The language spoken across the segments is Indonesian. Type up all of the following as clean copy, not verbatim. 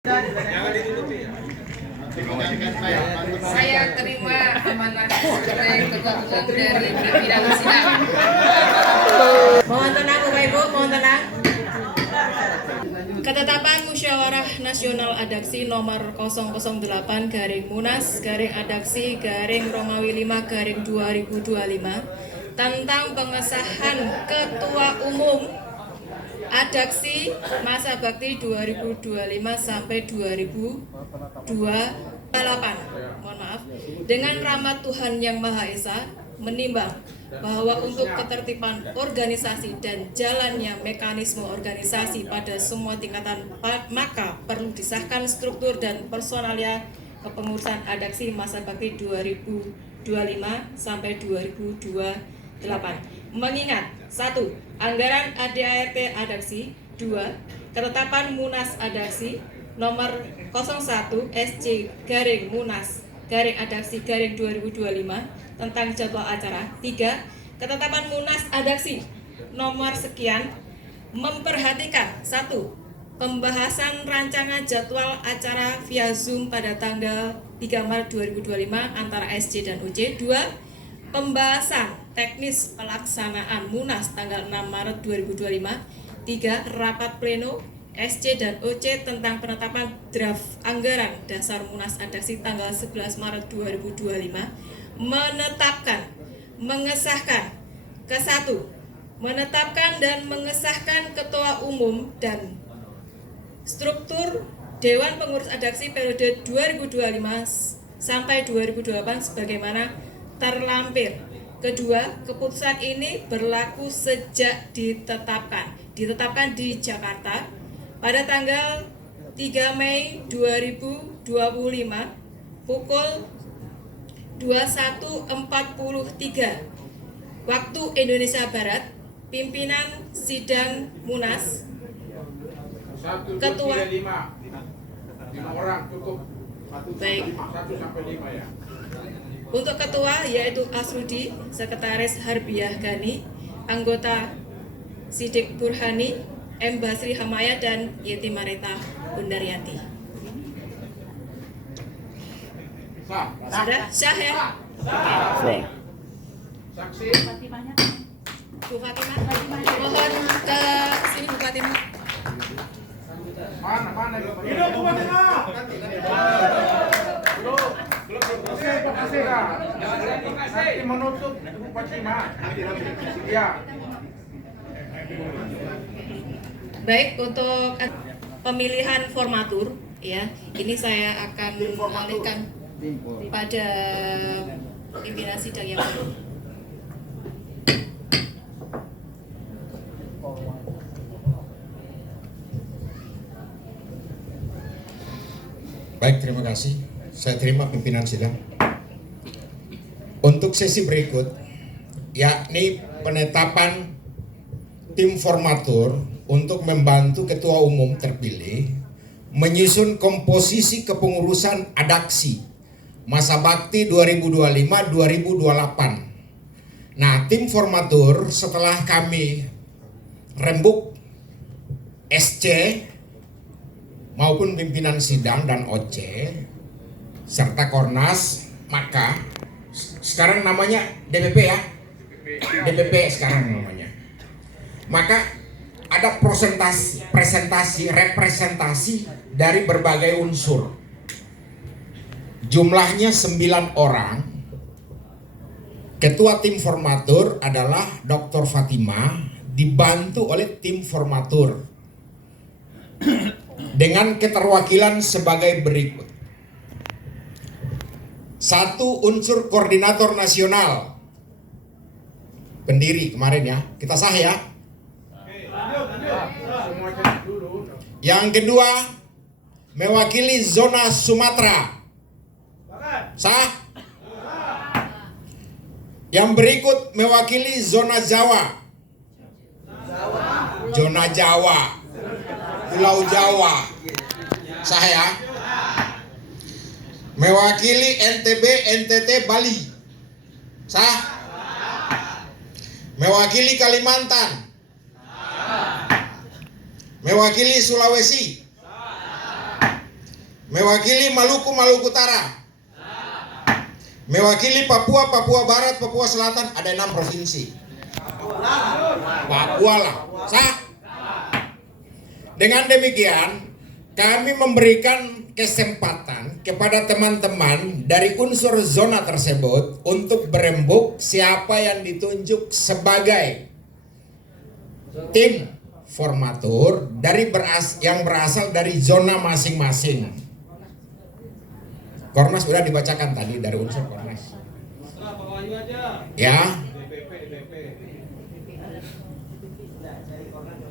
Saya terima amanah sebagai Ketua Umum dari pimpinan sidang. Mohon tenang Bapak Ibu, mohon tenang. Ketetapan Musyawarah Nasional Adaksi nomor 008-Adaksi-Romawi 5-2025 tentang pengesahan Ketua Umum Adaksi masa bakti 2025 sampai 2028. Mohon maaf. Dengan rahmat Tuhan Yang Maha Esa menimbang bahwa untuk ketertiban organisasi dan jalannya mekanisme organisasi pada semua tingkatan, maka perlu disahkan struktur dan personalia kepengurusan Adaksi masa bakti 2025 sampai 2028. Mengingat 1. Anggaran ADART Adaksi, 2. Ketetapan Munas Adaksi nomor 01 SC Munas Adaksi 2025 tentang jadwal acara. 3. Ketetapan Munas Adaksi nomor sekian memperhatikan 1. Pembahasan rancangan jadwal acara via Zoom pada tanggal 3 Maret 2025 antara SC dan UC. 2. Pembahasan teknis pelaksanaan Munas tanggal 6 Maret 2025. 3. Rapat pleno SC dan OC tentang penetapan draft anggaran dasar Munas Adaksi tanggal 11 Maret 2025. Mengesahkan ke-1. Menetapkan dan mengesahkan Ketua Umum dan struktur Dewan Pengurus Adaksi periode 2025 sampai 2028 sebagaimana terlampir. Kedua, keputusan ini berlaku sejak ditetapkan di Jakarta pada tanggal 3 Mei 2025 pukul 21.43 waktu Indonesia Barat. Pimpinan sidang Munas Ketua 5 orang cukup. Baik. 1 sampai 5 ya. Untuk ketua yaitu Asrudi, Sekretaris Harbiah Gani, anggota Sidik Burhani, M. Basri Hamaya, dan Yeti Marita Bundaryati. Sudah? Syah ya? Saksi. Bu Fatimah? Mohon ke sini Bu Fatimah. Mana? Hidup Bu Fatimah. Nanti menutup Bu Fatimah. Iya. Baik, untuk pemilihan formatur ya, ini saya akan mengalihkan pada pimpinan sidang yang baru. Baik, terima kasih. Saya terima pimpinan sidang. Untuk sesi berikut, yakni penetapan tim formatur untuk membantu Ketua Umum terpilih menyusun komposisi kepengurusan Adaksi masa bakti 2025-2028. Nah, tim formatur setelah kami rembuk SC maupun pimpinan sidang dan OC serta Kornas, maka sekarang namanya DPP ya, DPP sekarang namanya. Maka ada representasi dari berbagai unsur. Jumlahnya 9 orang. Ketua tim formatur adalah Dr. Fatimah, dibantu oleh tim formatur dengan keterwakilan sebagai berikut. 1. Unsur koordinator nasional, pendiri kemarin ya, kita sah ya. Yang kedua, mewakili zona Sumatera, sah. Yang berikut mewakili zona Jawa, Pulau Jawa, sah ya. Mewakili NTB, NTT, Bali, sah. Mewakili Kalimantan, mewakili Sulawesi, Mewakili Maluku, Maluku Utara. Mewakili Papua, Papua Barat, Papua Selatan, ada 6 provinsi. Papua lah, sah. Dengan demikian, kami memberikan kesempatan kepada teman-teman dari unsur zona tersebut untuk berembuk siapa yang ditunjuk sebagai tim formatur yang berasal dari zona masing-masing. Kornas sudah dibacakan tadi dari unsur Kornas. Ya.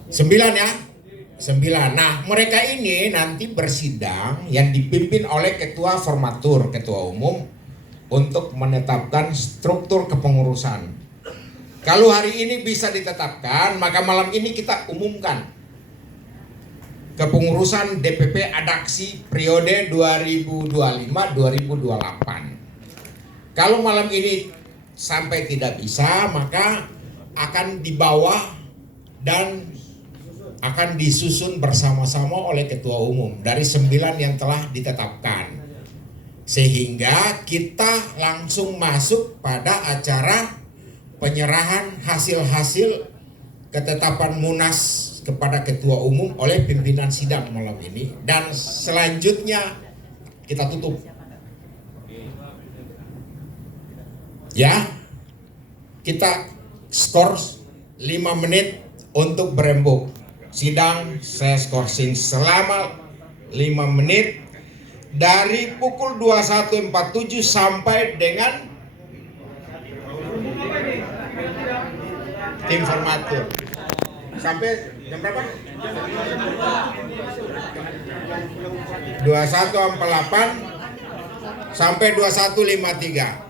9 ya. 9. Nah, mereka ini nanti bersidang yang dipimpin oleh ketua formatur, ketua umum untuk menetapkan struktur kepengurusan. Kalau hari ini bisa ditetapkan, maka malam ini kita umumkan kepengurusan DPP Adaksi periode 2025-2028. Kalau malam ini sampai tidak bisa, maka akan dibawa dan akan disusun bersama-sama oleh ketua umum dari 9 yang telah ditetapkan. Sehingga kita langsung masuk pada acara penyerahan hasil-hasil ketetapan Munas kepada ketua umum oleh pimpinan sidang malam ini, dan selanjutnya kita tutup. Ya, kita skor 5 menit untuk berembuk. Sidang saya skorsing selama 5 menit dari pukul 21.47 sampai dengan tim formatur. Sampai jam berapa? 21.48 sampai 21.53.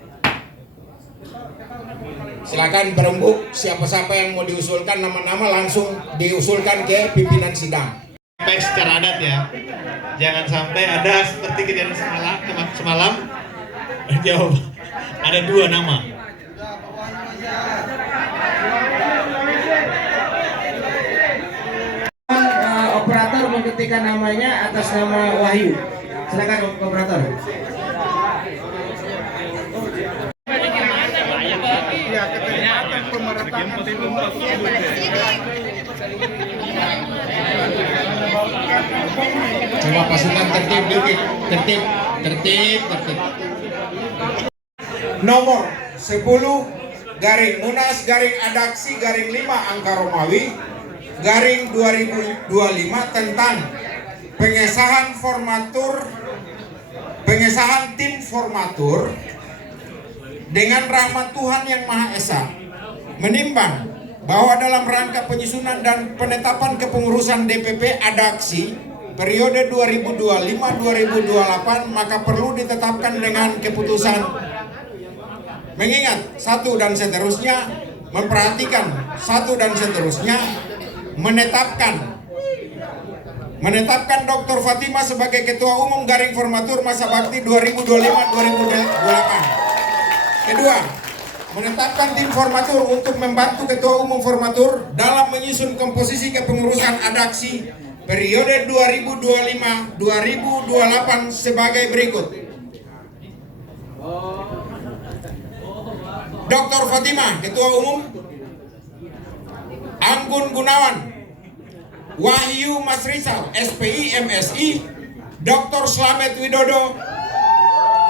Silakan berembuk, siapa-siapa yang mau diusulkan nama-nama langsung diusulkan ke pimpinan sidang. Sampai secara adat ya, jangan sampai ada seperti kejadian semalam jawab ada 2 nama. Operator mengetikkan namanya atas nama Wahyu. Silakan operator. Coba pasukan tertib dikit, tertib. Nomor 10 garing Munas garing Adaksi garing 5 angka Romawi garing 2025 tentang pengesahan tim formatur dengan rahmat Tuhan Yang Maha Esa menimbang bahwa dalam rangka penyusunan dan penetapan kepengurusan DPP Adaksi periode 2025-2028 maka perlu ditetapkan dengan keputusan mengingat satu dan seterusnya, memperhatikan satu dan seterusnya, menetapkan Dr. Fatimah sebagai Ketua Umum Garing Formatur Masa Bakti 2025-2028. Kedua, menetapkan tim formatur untuk membantu Ketua Umum Formatur dalam menyusun komposisi kepengurusan Adaksi periode 2025-2028 sebagai berikut. Dr. Fatimah, Ketua Umum. Anggun Gunawan, Wahyu Mas Rizal, SPI MSI. Dr. Slamet Widodo,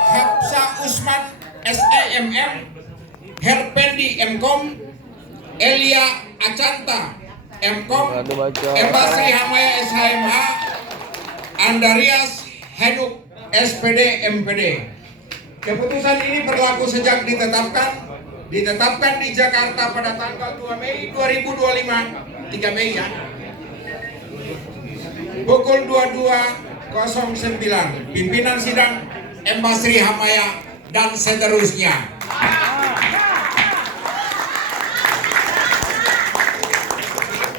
Hapsa Usman, SEMM. Herpendi MKOM, Elia Acanta MKOM, Embasri Hamaya SHMH, Andarias Henuk SPD MPD. Keputusan ini berlaku sejak ditetapkan di Jakarta pada tanggal 2 Mei 2025, 3 Mei ya, pukul 22.09. Pimpinan sidang Embasri Hamaya dan seterusnya.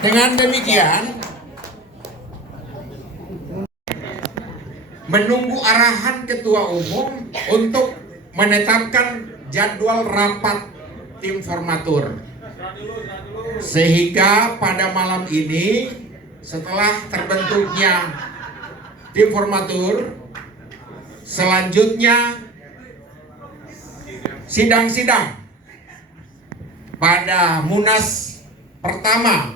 Dengan demikian, menunggu arahan Ketua Umum untuk menetapkan jadwal rapat tim formatur. Sehingga pada malam ini setelah terbentuknya tim formatur Selanjutnya sidang-sidang pada Munas pertama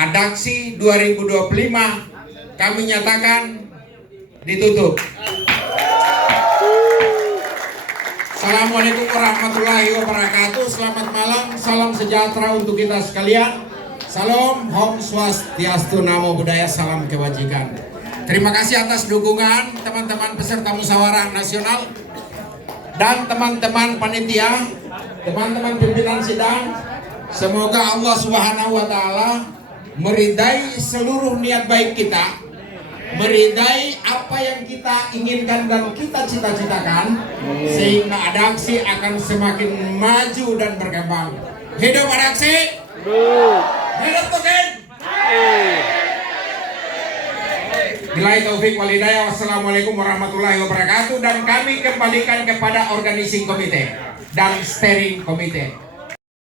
Adaksi 2025 kami nyatakan ditutup. Assalamualaikum warahmatullahi wabarakatuh. Selamat malam, salam sejahtera untuk kita sekalian. Salam, Om Swastiastu, Namo Buddhaya, salam kebajikan. Terima kasih atas dukungan teman-teman peserta musyawarah nasional dan teman-teman panitia, teman-teman pimpinan sidang. Semoga Allah Subhanahu wa taala meridai seluruh niat baik kita, meridai apa yang kita inginkan dan kita cita-citakan, sehingga Adaksi akan semakin maju dan berkembang. Hidup Adaksi! Hidup Tukin! Billahi taufik wal hidayah. Wassalamualaikum warahmatullahi wabarakatuh. Dan kami kembalikan kepada organizing komite dan steering komite.